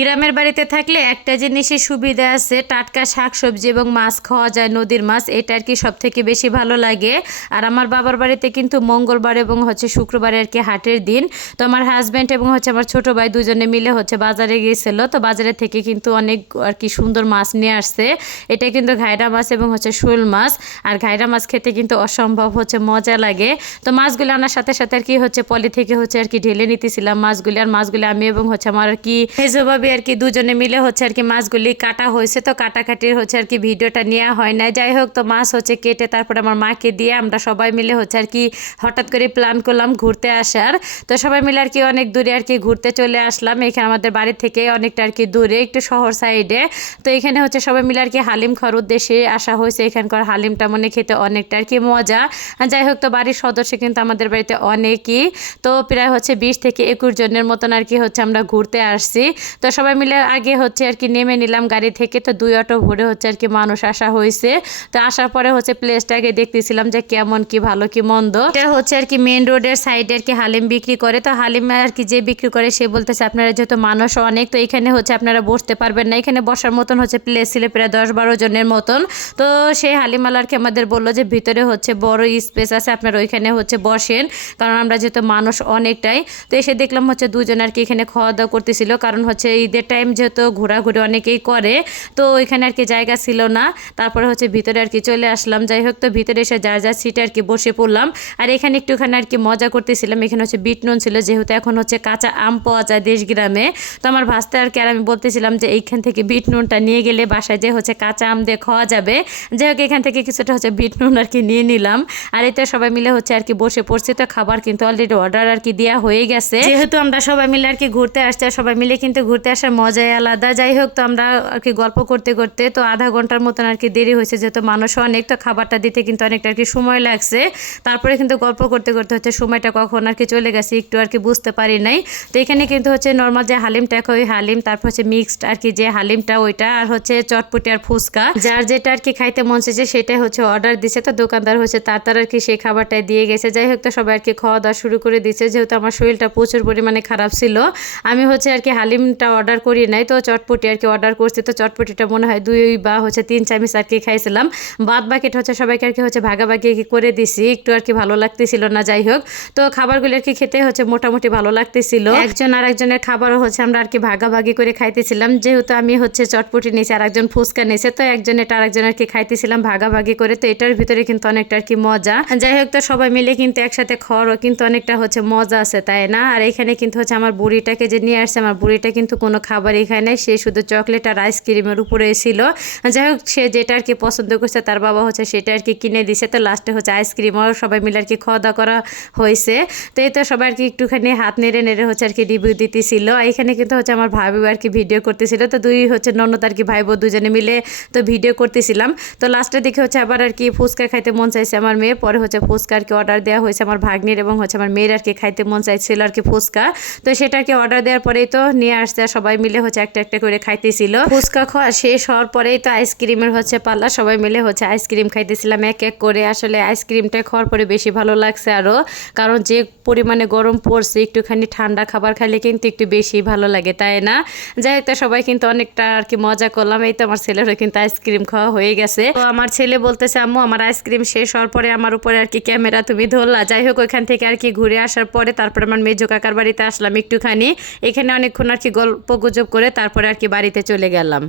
গ্রামের বাড়িতে থাকলে একটা জিনিসের সুবিধা আছে, টাটকা শাকসবজি এবং মাছ খাওয়া যায়, নদীর মাছ। এটা আর কি সব থেকে বেশি ভালো লাগে। আর আমার বাবার বাড়িতে কিন্তু মঙ্গলবার এবং হচ্ছে শুক্রবারে আর কি হাটের দিন। তো আমার হাজব্যান্ড এবং হচ্ছে আমার ছোট ভাই দুজনে মিলে হচ্ছে বাজারে গিয়েছিল। তো বাজারে থেকে কিন্তু অনেক আর কি সুন্দর মাছ নিয়ে আসছে। এটা কিন্তু ঘাইরা মাছ এবং হচ্ছে শোল মাছ। আর ঘাইরা মাছ খেতে কিন্তু অসম্ভব হচ্ছে মজা লাগে। তো মাছগুলো আনার সাথে সাথে আর কি হচ্ছে পলি থেকে হচ্ছে আর কি ঢেলে নিতেছিলাম মাছগুলি। আর মাছগুলি আমি এবং হচ্ছে আমার আর কি মেজোভাবে আর কি দুজনে মিলে হচ্ছে আর কি মাছগুলি কাটা হয়েছে তো কাটাকাটির হচ্ছে আর কি ভিডিওটা নেওয়া হয় না যাই হোক তো মাছ হচ্ছে কেটে তারপরে আমার মাকে দিয়ে আমরা সবাই মিলে হচ্ছে আর কি হঠাৎ করে প্ল্যান করলাম ঘুরতে আসার তো সবাই মিলে আর কি অনেক দূরে আর কি ঘুরতে চলে আসলাম এখানে আমাদের বাড়ি থেকে অনেকটা আর কি দূরে একটু শহর সাইডে তো এখানে হচ্ছে সবাই মিলে আর কি হালিম খাওয়ার উদ্দেশ্যে আসা হয়েছে এখানকার হালিমটা মনে খেতে অনেকটা আর কি মজা যাই হোক তো বাড়ির সদস্য কিন্তু আমাদের বাড়িতে অনেকই তো প্রায় হচ্ছে বিশ থেকে একুশ জনের মতন আর কি হচ্ছে আমরা ঘুরতে আসছি তো সবাই মিলে আগে হচ্ছে আর কি নেমে নিলাম গাড়ি থেকে। তো দুই অটো ভরে হচ্ছে আর কি মানুষ আসা হয়েছে। তো আসার পরে হচ্ছে প্লেসটাকে দেখতেছিলাম যে কেমন, কি ভালো, কি মন্দ। এটা হচ্ছে আর কি মেন রোডের সাইডে আর কি হালিম বিক্রি করে। তো হালিম আর কি যে বিক্রি করে সে বলতেছে, আপনারা যেহেতু মানুষ অনেক, তো এখানে হচ্ছে আপনারা বসতে পারবেন না। এখানে বসার মতন হচ্ছে প্লেস ছিল প্রায় দশ বারো জনের মতন। তো সেই হালিমালারকে আমাদের বলল যে, ভিতরে হচ্ছে বড় স্পেস আছে, আপনারা ওইখানে হচ্ছে বসেন। কারণ আমরা যেহেতু মানুষ অনেকটাই। তো এসে দেখলাম হচ্ছে দুজন আর কি এখানে খাওয়া দাওয়া করতেছিল। কারণ হচ্ছে ঈদের টাইম যেহেতু ঘোরাঘুরি অনেকেই করে, তো ওইখানে আর কি জায়গা ছিল না। তারপরে হচ্ছে ভিতরে আর কি চলে আসলাম। যাই হোক, তো ভিতরে এসে যার যার সিটে আর কি বসে পড়লাম। আর এখানে একটুখানি আর কি মজা করতেছিলাম। এখানে হচ্ছে বিট নুন ছিল, যেহেতু এখন হচ্ছে কাঁচা আম পাওয়া যায় দেশগ্রামে তো আমার ভাস্তে আর কি, আর আমি বলতেছিলাম যে এইখান থেকে বিট নুনটা নিয়ে গেলে বাসায় যে হচ্ছে কাঁচা আম দিয়ে খাওয়া যাবে। যাই হোক, এখান থেকে কিছুটা হচ্ছে বিট নুন আর কি নিয়ে নিলাম। আর এতে সবাই মিলে হচ্ছে আর কি বসে পড়ছে। তো খাবার কিন্তু অলরেডি অর্ডার আর কি দেওয়া হয়ে গেছে। যেহেতু আমরা সবাই মিলে আর কি ঘুরতে আসছি, আর সবাই মিলে কিন্তু ঘুরতে আসার মজাই আলাদা যাই হোক তো আমরা আর কি গল্প করতে করতে তো আধা ঘণ্টার মতন আর কি দেরি হয়েছে যেহেতু মানুষ অনেক তো খাবারটা দিতে কিন্তু অনেকটা আর কি সময় লাগছে তারপরে কিন্তু গল্প করতে করতে হচ্ছে সময়টা কখন আর কি চলে গেছে একটু আর কি বুঝতে পারি নাই তো এখানে কিন্তু হচ্ছে নর্মাল যে হালিমটা ওই হালিম তারপর হচ্ছে মিক্সড আর কি যে হালিমটা ওইটা আর হচ্ছে চটপটি আর ফুচকা যার যেটা আর কি খাইতে মন চেয়েছে সেটাই হচ্ছে অর্ডার দিছে তো দোকানদার হচ্ছে তার তার আর কি সেই খাবারটাই দিয়ে গেছে যাই হোক তো সবাই আর কি খাওয়া দাওয়া শুরু করে দিচ্ছে যেহেতু আমার শরীরটা প্রচুর পরিমাণে খারাপ ছিল আমি হচ্ছে আর কি হালিমটা অর্ডার করি নাই, তো চটপটি আর কি অর্ডার করছি। তো চটপটিটা মনে হয় দুই বা হচ্ছে তিন চামিচ আর কি খাইছিলাম। বাদ বাকিটা হচ্ছে সবাইকে আর কি হচ্ছে ভাগাভাগি করে দিছি। একটু আর কি ভালো লাগতেছিল না, যাই হোক। তো খাবারগুলো আর কি খেতে হচ্ছে মোটামুটি ভালো লাগতেছিল। একজন আর একজনের খাবারও হচ্ছে আমরা আর কি ভাগাভাগি করে খাইতেছিলাম। যেহেতু আমি হচ্ছে চটপটি নিয়েছি আর একজন ফুচকা নিয়েছে তো একজন এটা আরেকজন আর কি খাইতেছিলাম ভাগাভাগি করে। তো এটার ভিতরে কিন্তু অনেকটা আর কি মজা। যাই হোক, তো সবাই মিলে কিন্তু একসাথে খাওয়ারও কিন্তু অনেকটা হচ্ছে মজা আছে, তাই না? আর এখানে কিন্তু হচ্ছে আমার বুড়িটাকে যে নিয়ে আসছে, আমার বুড়িটা কিন্তু কোনো খাবারই খায় নাই সে শুধু চকলেট আর আইসক্রিমের উপরে ছিল যাই হোক সে যেটা আর কি পছন্দ করছে তার বাবা হচ্ছে সেটা আর কি কিনে দিছে তো লাস্টে হচ্ছে আইসক্রিমও সবাই মিলে আর কি খাওয়া দাওয়া করা হয়েছে তো এই তো সবাই আর কি একটুখানি হাত নেড়ে নেড়ে হচ্ছে আর কি রিভিউ দিতেছিল এখানে কিন্তু হচ্ছে আমার ভাবি আর কি ভিডিও করতেছিল তো দুই হচ্ছে ননদ আর কি ভাই বোন দুজনে মিলে তো ভিডিও করতেছিলাম তো লাস্টে দেখে হচ্ছে আবার আর কি ফুচকা খাইতে মন চাইছে আমার মেয়ে পরে হচ্ছে ফুচকা আর কি অর্ডার দেওয়া হয়েছে আমার ভাগ্নির এবং হচ্ছে আমার মেয়ের আর কি খাইতে মন চাইছিল আর কি ফুচকা তো সেটা আর কি অর্ডার দেওয়ার পরেই তো নিয়ে আসছে আর সবাই মিলে হচ্ছে একটা একটা করে খাইতেছিল। ফুচকা খাওয়া শেষ হওয়ার পরেই তো আইসক্রিমের হচ্ছে পাল্লা সবাই মিলে হচ্ছে আইসক্রিম খাইতেছিলাম এক এক করে। আসলে আইসক্রিমটা খাওয়ার পরে বেশি ভালো লাগছে আরও কারণ যে পরিমাণে গরম পড়ছে, একটুখানি ঠান্ডা খাবার খাইলে কিন্তু একটু বেশি ভালো লাগে, তাই না? যাই হোক সবাই কিন্তু অনেকটা আর কি মজা করলাম। এই তো আমার ছেলেরও কিন্তু আইসক্রিম খাওয়া হয়ে গেছে। তো আমার ছেলে বলতেছে, আম্মু, আমার আইসক্রিম শেষ হওয়ার পরে আমার উপরে আর কি ক্যামেরা তুমি ধরলা? যাই হোক, ওইখান থেকে আর কি ঘুরে আসার পরে তারপরে আমার মেজো কাকার বাড়িতে আসলাম একটুখানি। এখানে অনেকক্ষণ আর কি গল্প গুজব করে তারপরে আর কি বাড়িতে চলে গেলাম।